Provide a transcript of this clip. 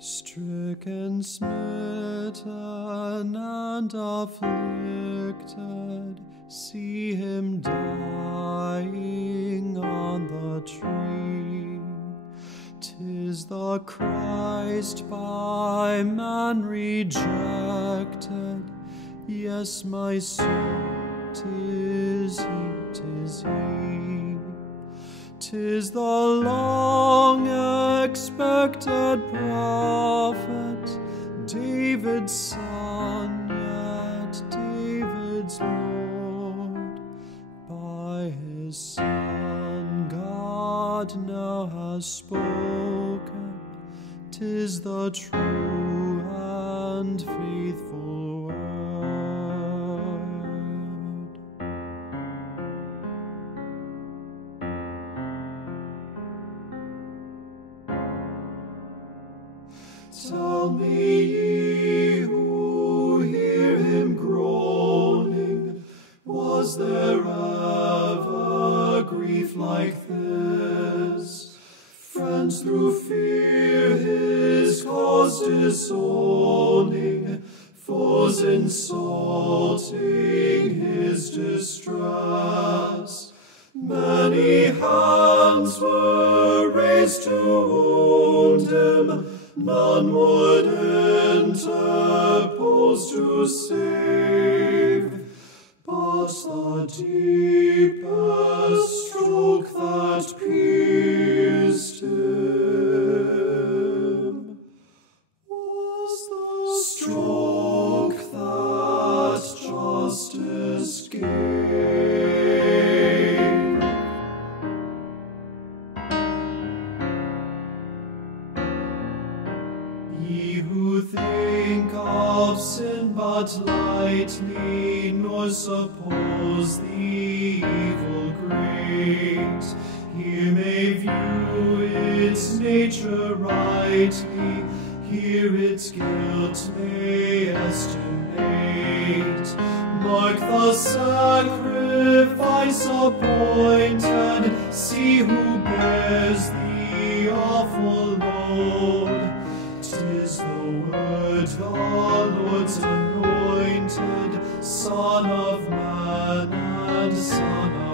Stricken, smitten, and afflicted, see him dying on the tree. 'Tis the Christ by man rejected, yes, my soul, 'tis he, 'tis he. 'Tis the long-expected prophet, David's son, yet David's Lord. By his Son God now has spoken, 'tis the true and faithful word. Tell me, ye who hear him groaning, was there ever grief like this? Friends through fear his cause disowning, foes insulting his distress. Many hands were raised to wound him, none would interpose to save. But the deepest stroke that pierced him was the stroke that justice gave. Ye who think of sin but lightly, nor suppose the evil great, here may view its nature rightly, here its guilt may estimate. Mark the sacrifice appointed, see who bears the awful load. 'Tis the word, the Lord's anointed, Son of Man and Son of